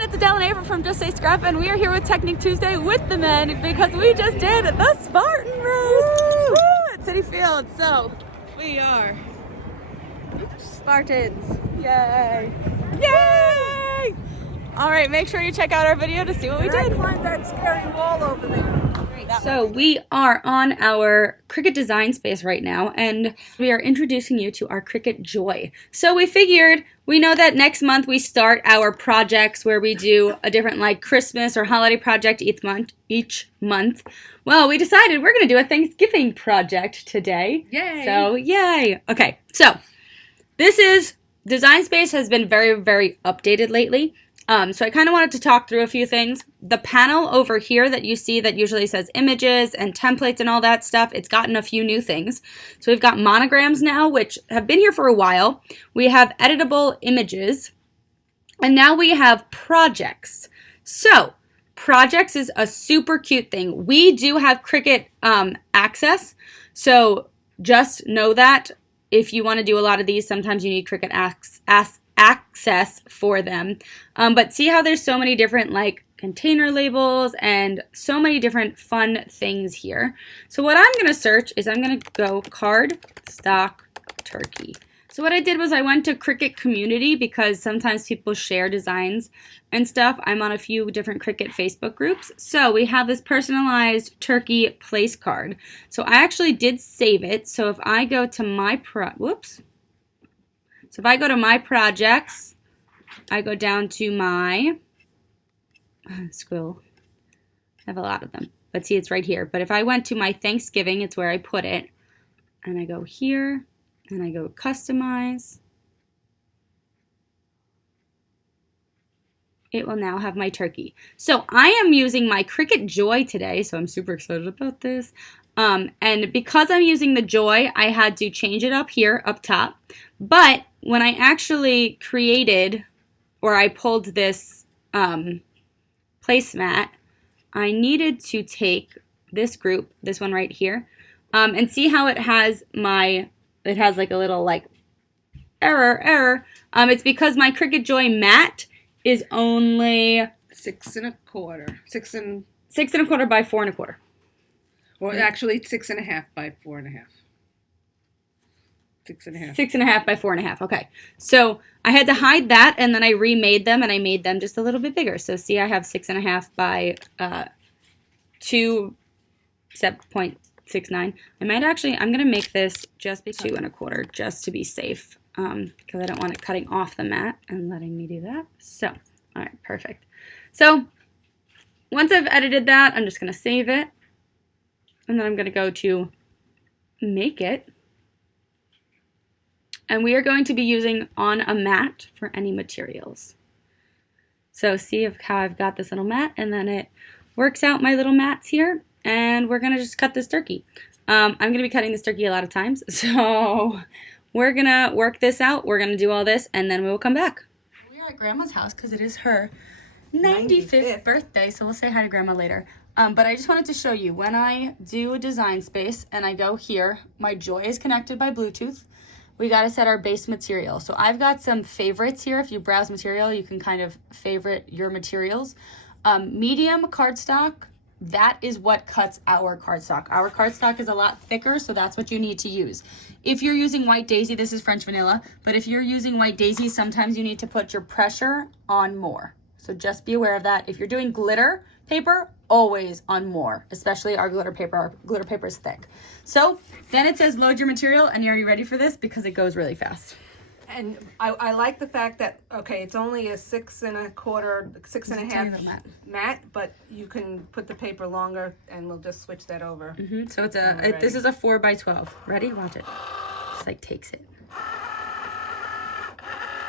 everyone, it's Adele and Ava from Just Say Scrap, and we are here with Technique Tuesday with the men because we just did the Spartan race at City Field. So we are Spartans. Yay! Yay! All right, make sure you check out our video to see what we did. Climb that scary wall over there. So we are on our Cricut design space right now, and we are introducing you to our Cricut Joy. So we figured, we know that next month we start our projects where we do a different like Christmas or holiday project each month. Well, we decided we're going to do a Thanksgiving project today. Yay! So yay! Okay, so this is, design space has been very, very updated lately. So I kind of wanted to talk through a few things. The panel over here that you see that usually says images and templates and all that stuff, it's gotten a few new things. So we've got monograms now, which have been here for a while. We have editable images. And now we have projects. So projects is a super cute thing. We do have Cricut access. So just know that if you want to do a lot of these, sometimes you need Cricut access for them. But see how there's so many different like container labels and so many different fun things here. So what I'm going to search is I'm going to go card stock turkey. So what I did was I went to Cricut community because sometimes people share designs and stuff. I'm on a few different Cricut Facebook groups. So we have this personalized turkey place card. So I actually did save it. So if I go to my So if I go to my projects, I go down to my squill. I have a lot of them, but see, it's right here. But if I went to my Thanksgiving, it's where I put it. And I go here, and I go customize. It will now have my turkey. So I am using my Cricut Joy today, so I'm super excited about this. And because I'm using the Joy, I had to change it up here, up top. But when I actually created, or I pulled this placemat, I needed to take this group, this one right here, and see how it has it has like a little like error. It's because my Cricut Joy mat is only 6 1/4. 6 1/4 by 4 1/4. Well, actually, 6 1/2 by 4 1/2. 6 1/2. 6 1/2 by 4 1/2. Okay. So I had to hide that, and then I remade them, and I made them just a little bit bigger. So see, I have 6 1/2 by 2.69. I might actually, I'm going to make this just be 2 1/4 just to be safe, because I don't want it cutting off the mat and letting me do that. So, all right, perfect. So once I've edited that, I'm just going to save it. And then I'm going to go to make it. And we are going to be using on a mat for any materials. So see how I've got this little mat, and then it works out my little mats here. And we're going to just cut this turkey. I'm going to be cutting this turkey a lot of times. So we're going to work this out. We're going to do all this, and then we will come back. We are at Grandma's house because it is her 95th birthday. So we'll say hi to Grandma later. But I just wanted to show you, when I do a design space and I go here, my Joy is connected by Bluetooth. We got to set our base material. So I've got some favorites here. If you browse material, you can kind of favorite your materials. Medium cardstock, that is what cuts our cardstock. Our cardstock is a lot thicker, so that's what you need to use. If you're using White Daisy, this is French vanilla, but if you're using White Daisy, sometimes you need to put your pressure on more. So just be aware of that. If you're doing glitter paper, always on more, especially our glitter paper. Our glitter paper is thick. So then it says load your material, and are you ready for this? Because it goes really fast. And I like the fact that, okay, it's only a 6 1/4, 6 1/2 mat, but you can put the paper longer, and we'll just switch that over. So it's this is a 4 by 12. Ready? Watch it. Just like takes it.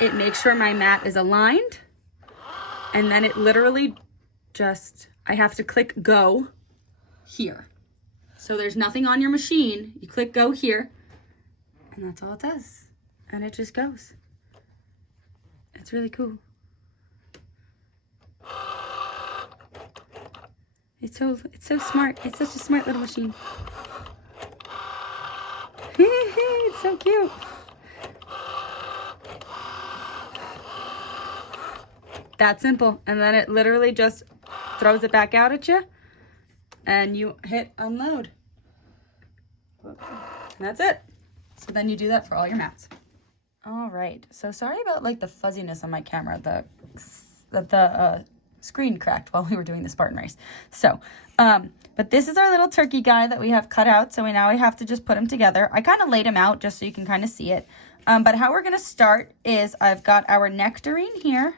It makes sure my mat is aligned, and then it literally just, I have to click go here. So there's nothing on your machine. You click go here, and that's all it does. And it just goes. It's really cool. It's so smart. It's such a smart little machine. It's so cute. That simple. And then it literally just throws it back out at you. And you hit unload. And that's it. So then you do that for all your mats. All right. So sorry about like the fuzziness on my camera. The screen cracked while we were doing the Spartan race. So, but this is our little turkey guy that we have cut out. So we have to just put him together. I kind of laid him out just so you can kind of see it. But how we're going to start is I've got our nectarine here.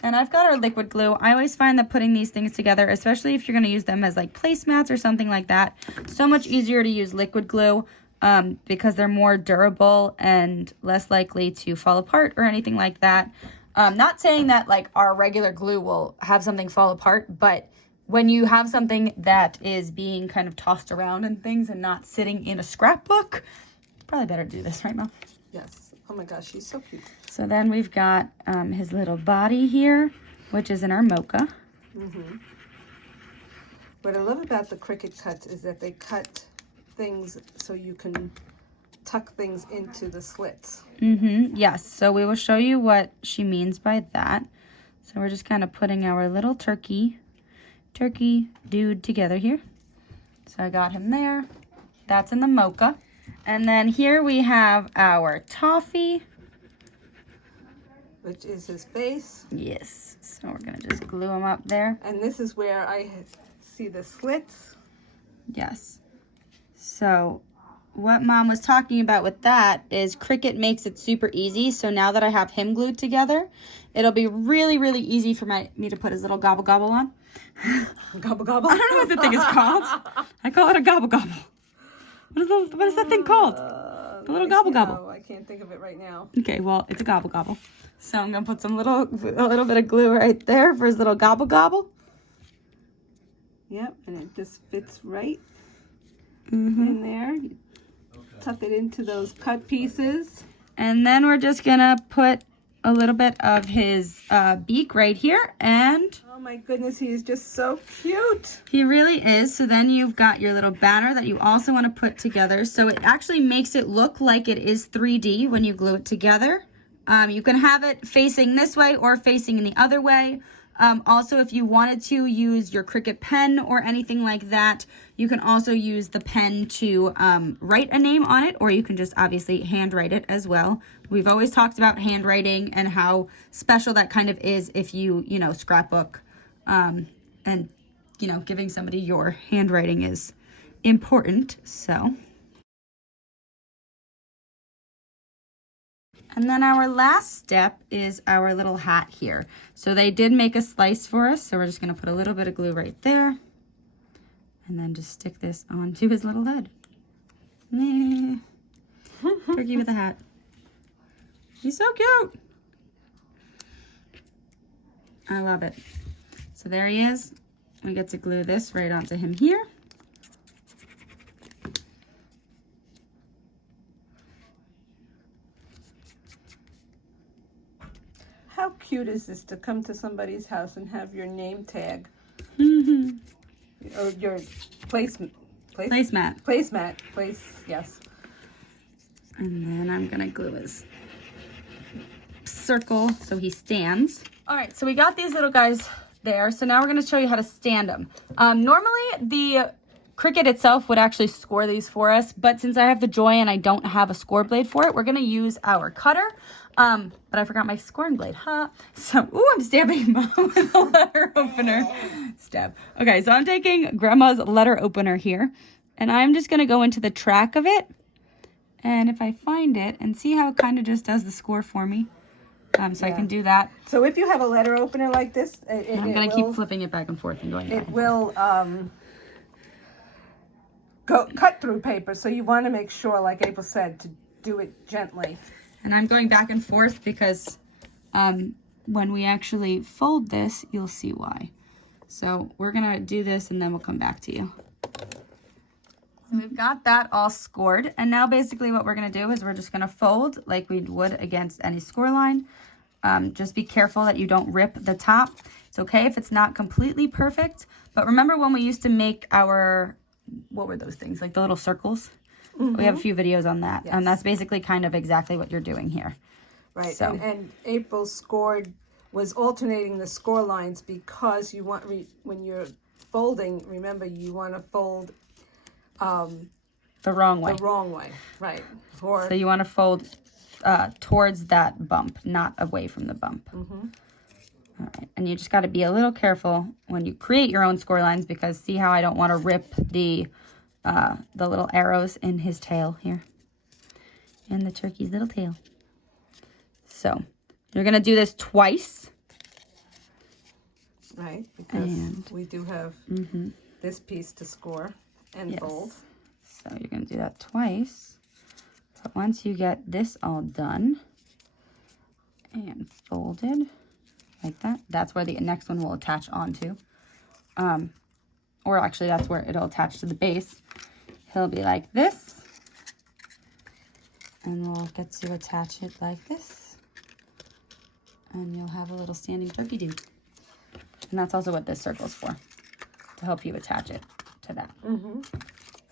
And I've got our liquid glue. I always find that putting these things together, especially if you're going to use them as like placemats or something like that, so much easier to use liquid glue because they're more durable and less likely to fall apart or anything like that. Not saying that like our regular glue will have something fall apart, but when you have something that is being kind of tossed around and things and not sitting in a scrapbook, probably better do this, right, Mom? Yes. Oh my gosh, she's so cute. So then we've got his little body here, which is in our mocha. Mm-hmm. What I love about the Cricut cuts is that they cut things so you can tuck things into the slits. Mm-hmm. Yes, so we will show you what she means by that. So we're just kind of putting our little turkey dude together here. So I got him there. That's in the mocha. And then here we have our toffee. Which is his face. Yes. So we're going to just glue him up there. And this is where I see the slits. Yes. So what Mom was talking about with that is Cricut makes it super easy. So now that I have him glued together, it'll be really, really easy for me to put his little gobble gobble on. Gobble gobble? I don't know what the thing is called. I call it a gobble gobble. What is that thing called? The little gobble gobble. I can't think of it right now. Okay, well, it's a gobble gobble. So I'm gonna put a little bit of glue right there for his little gobble gobble. Yep, and it just fits right in there. You tuck it into those cut pieces. And then we're just gonna put a little bit of his beak right here, and oh my goodness, he is just so cute. He really is. So then you've got your little banner that you also want to put together. So it actually makes it look like it is 3D when you glue it together. You can have it facing this way or facing in the other way. Also, if you wanted to use your Cricut pen or anything like that, you can also use the pen to write a name on it, or you can just obviously handwrite it as well. We've always talked about handwriting and how special that kind of is if you scrapbook. And, giving somebody your handwriting is important, so. And then our last step is our little hat here. So they did make a slice for us, so we're just gonna put a little bit of glue right there. And then just stick this onto his little head. Turkey with a hat. He's so cute. I love it. So there he is. We get to glue this right onto him here. How cute is this to come to somebody's house and have your name tag? Or your placemat. Yes. And then I'm gonna glue his circle so he stands. All right, so we got these little guys there. So now we're gonna show you how to stand them. Normally the Cricut itself would actually score these for us, but since I have the Joy and I don't have a score blade for it, we're gonna use our cutter. But I forgot my scoring blade, huh? So, ooh, I'm stabbing Mom with a letter opener. Stab. Okay, so I'm taking Grandma's letter opener here, and I'm just gonna go into the track of it. And if I find it, and see how it kind of just does the score for me. So I can do that. So if you have a letter opener like this, I'm going to keep flipping it back and forth and going back. It will go cut through paper. So you want to make sure, like April said, to do it gently. And I'm going back and forth because when we actually fold this, you'll see why. So we're going to do this and then we'll come back to you. So we've got that all scored. And now basically what we're going to do is we're just going to fold like we would against any score line. Just be careful that you don't rip the top. It's okay if it's not completely perfect. But remember when we used to make our, what were those things? Like the little circles? Mm-hmm. We have a few videos on that. Yes. That's basically kind of exactly what you're doing here. Right. So. And April scored was alternating the score lines because you want, when you're folding, remember you want to fold the wrong way. The wrong way, right. Or, so you want to fold towards that bump, not away from the bump. All right, and you just got to be a little careful when you create your own score lines, because see how I don't want to rip the little arrows in his tail here, in the turkey's little tail. So you're gonna do this twice, right? Because we do have this piece to score and fold. So you're gonna do that twice. But once you get this all done and folded like that, that's where the next one will attach onto. Or actually that's where it'll attach to the base. He'll be like this. And we'll get to attach it like this. And you'll have a little standing turkey do. And that's also what this circle's for, to help you attach it to that.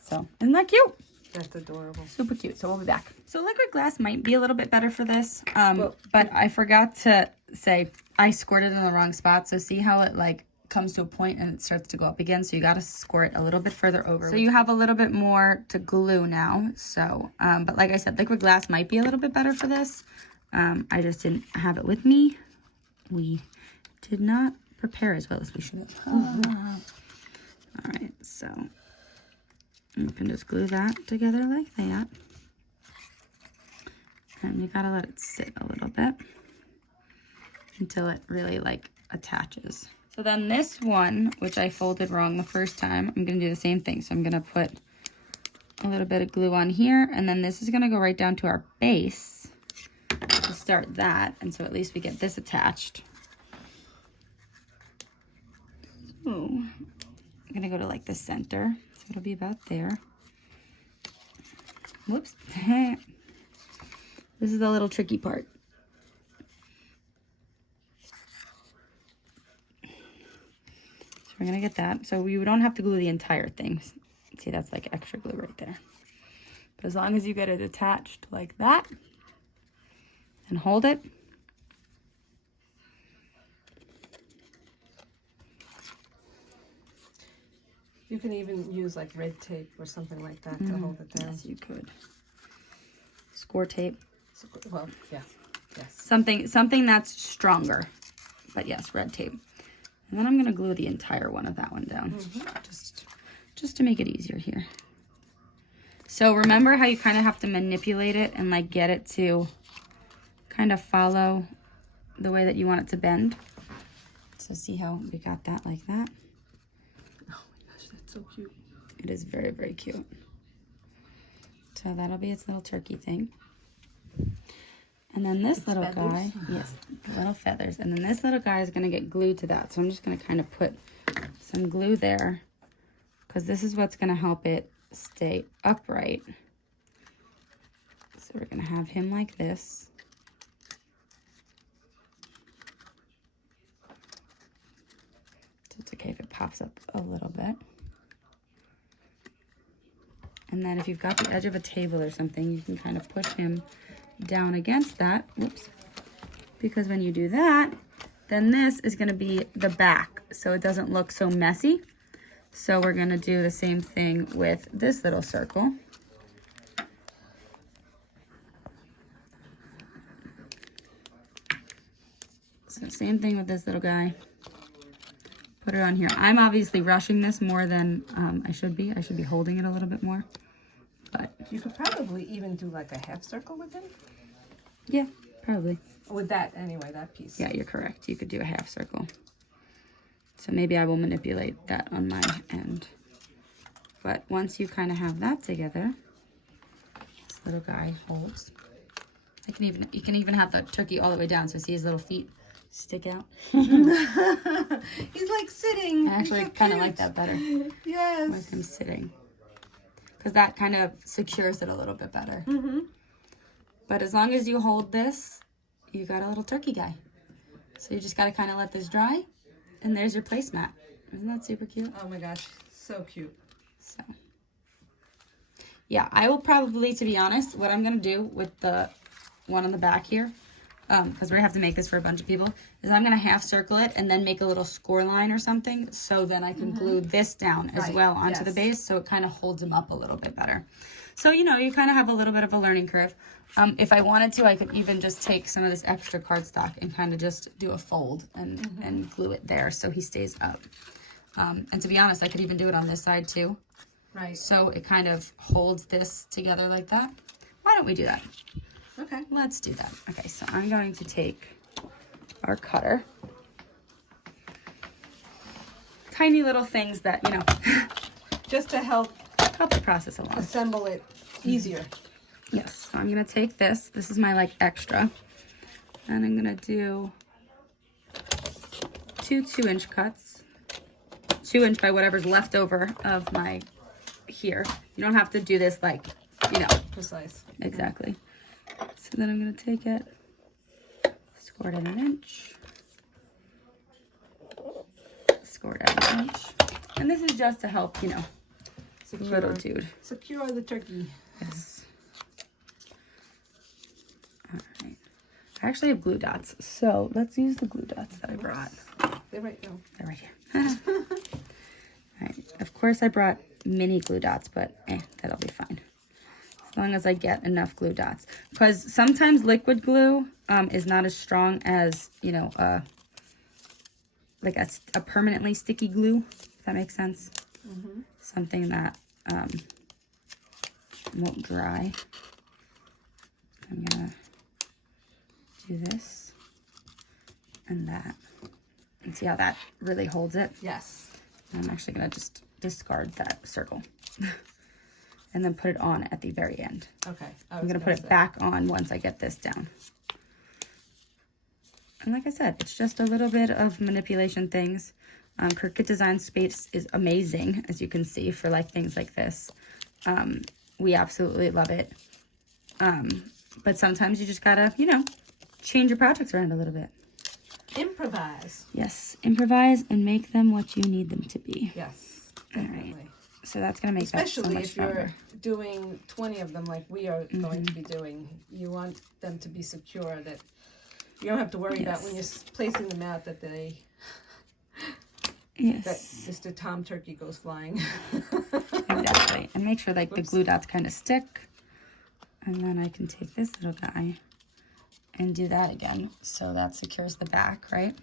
So, isn't that cute? That's adorable. Super cute. So we'll be back. So liquid glass might be a little bit better for this, but I forgot to say I scored it in the wrong spot. So see how it like comes to a point and it starts to go up again. So you got to score it a little bit further over. So you have a little bit more to glue now. So, but like I said, liquid glass might be a little bit better for this. I just didn't have it with me. We did not prepare as well as we should have. All right, so you can just glue that together like that. And you gotta let it sit a little bit until it really like attaches. So then this one, which I folded wrong the first time, I'm gonna do the same thing. So I'm gonna put a little bit of glue on here, and then this is gonna go right down to our base to start that. And so at least we get this attached. So I'm gonna go to like the center. So it'll be about there. Whoops. This is the little tricky part. So we're gonna get that. So we don't have to glue the entire thing. See, that's like extra glue right there. But as long as you get it attached like that and hold it. You can even use like red tape or something like that to hold it down. Yes, you could. Score tape. Well, yeah, yes. Something that's stronger. But yes, red tape. And then I'm gonna glue the entire one of that one down. Just to make it easier here. So remember how you kind of have to manipulate it and like get it to kind of follow the way that you want it to bend. So see how we got that like that? So cute. It is very, very cute. So that'll be its little turkey thing. And then this little guy, yes, little feathers. And then this little guy is gonna get glued to that. So I'm just gonna kind of put some glue there, because this is what's gonna help it stay upright. So we're gonna have him like this. So it's okay if it pops up a little bit. And then if you've got the edge of a table or something, you can kind of push him down against that. Whoops. Because when you do that, then this is going to be the back, so it doesn't look so messy. So we're going to do the same thing with this little circle. So same thing with this little guy. Put it on here. I'm obviously rushing this more than I should be. I should be holding it a little bit more. But you could probably even do like a half circle with him. Yeah, probably. With that, anyway, that piece. Yeah, you're correct. You could do a half circle. So maybe I will manipulate that on my end. But once you kind of have that together, this little guy holds. You can even have the turkey all the way down, so see his little feet stick out. He's like sitting. I actually kind of like that better. Yes. With him sitting. Because that kind of secures it a little bit better. But as long as you hold this, you got a little turkey guy. So you just got to kind of let this dry. And there's your placemat. Isn't that super cute? Oh my gosh, so cute. So, yeah, I will probably, to be honest, what I'm going to do with the one on the back here, because we have to make this for a bunch of people, is I'm going to half circle it and then make a little score line or something, so then I can glue this down as well onto the base, so it kind of holds them up a little bit better. So, you know, you kind of have a little bit of a learning curve. If I wanted to, I could even just take some of this extra cardstock and kind of just do a fold and glue it there so he stays up. And to be honest, I could even do it on this side too. Right. So it kind of holds this together like that. Why don't we do that? Okay. Let's do that. Okay, so I'm going to take our cutter. Tiny little things that, you know, just to help the process along. Assemble it easier. Yes, so I'm going to take this. This is my, like, extra. And I'm going to do 2 2-inch cuts. 2-inch by whatever's left over of my here. You don't have to do this, like, you know. Precise. Exactly. So then I'm going to take it, score it at 1 inch. Score it at 1 inch. And this is just to help, you know, little dude. Secure the turkey. Yes. All right. I actually have glue dots, so let's use the glue dots that I brought. They're right now. They're right here. All right. Of course, I brought mini glue dots, but that'll be fine. As long as I get enough glue dots. Because sometimes liquid glue is not as strong as, you know, like a permanently sticky glue, if that makes sense. Something that won't dry. I'm gonna do this and that, and see how that really holds it. Yes. I'm actually gonna just discard that circle and then put it on at the very end. Okay. I'm gonna put it back on once I get this down. And like I said, it's just a little bit of manipulation things. Cricut Design Space is amazing, as you can see, for like things like this. We absolutely love it. But sometimes you just gotta, you know, change your projects around a little bit. Improvise. Yes, improvise and make them what you need them to be. Yes, definitely. All right. So that's gonna make that so much Especially if you're stronger. doing 20 of them like we are going to be doing. You want them to be secure, that you don't have to worry about when you're placing them out that that Mr. Tom Turkey goes flying. Exactly. And make sure like the glue dots kind of stick. And then I can take this little guy and do that again. So that secures the back, right?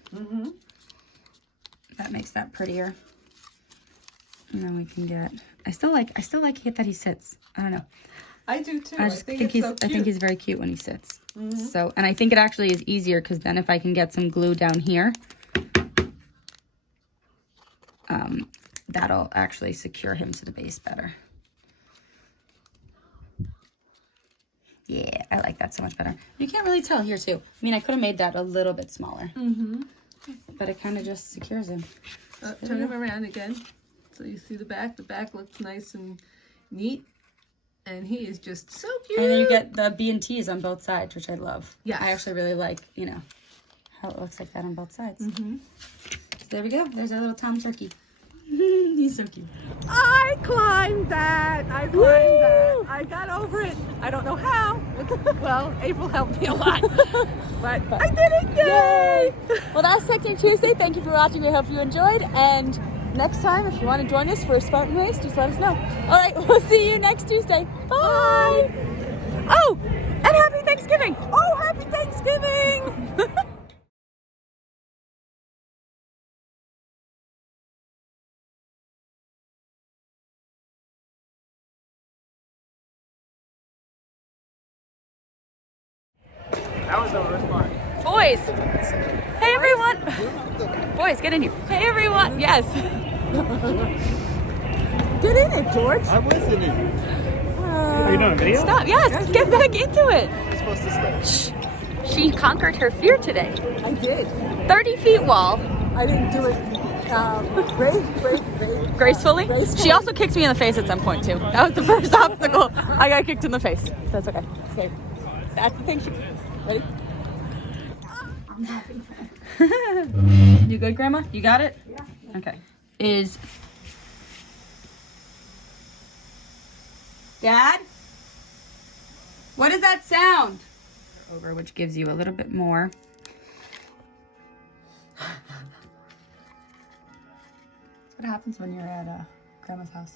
That makes that prettier. And then we can get, I still like it that he sits. I don't know. I do too. I think he's so cute. I think he's very cute when he sits. So, and I think it actually is easier because then if I can get some glue down here, that'll actually secure him to the base better. Yeah, I like that so much better. You can't really tell here too. I mean, I could have made that a little bit smaller, but it kind of just secures him. Turn him around again, so you see the back. The back looks nice and neat, and he is just so cute. And then you get the B&Ts on both sides, which I love. Yes. I actually really like, you know, how it looks like that on both sides. So there we go. There's our little Tom Turkey. He's so cute. I climbed that. I climbed that. I got over it. I don't know how. Well, April helped me a lot, but I did it. Yay! Well, that's Technique Tuesday. Thank you for watching. We hope you enjoyed. And next time, if you want to join us for a Spartan race, just let us know. All right, we'll see you next Tuesday. Bye. Oh, and happy Thanksgiving. Oh, happy Thanksgiving. That was the worst part. Boys. Hey, everyone. Boys, get in here. Hey, everyone. Yes. Get in it, George. I was in it. Are you doing a video? Stop. Yes, get back into it. You're supposed to stay. Shh. She conquered her fear today. I did. 30 feet wall. I didn't do it. Gracefully? She also kicked me in the face at some point, too. That was the first obstacle. I got kicked in the face. That's okay. Okay. That's the thing. Ready? You good, Grandma? You got it? Yeah. Okay. Dad? What is that sound? over, which gives you a little bit more. That's what happens when you're at grandma's house.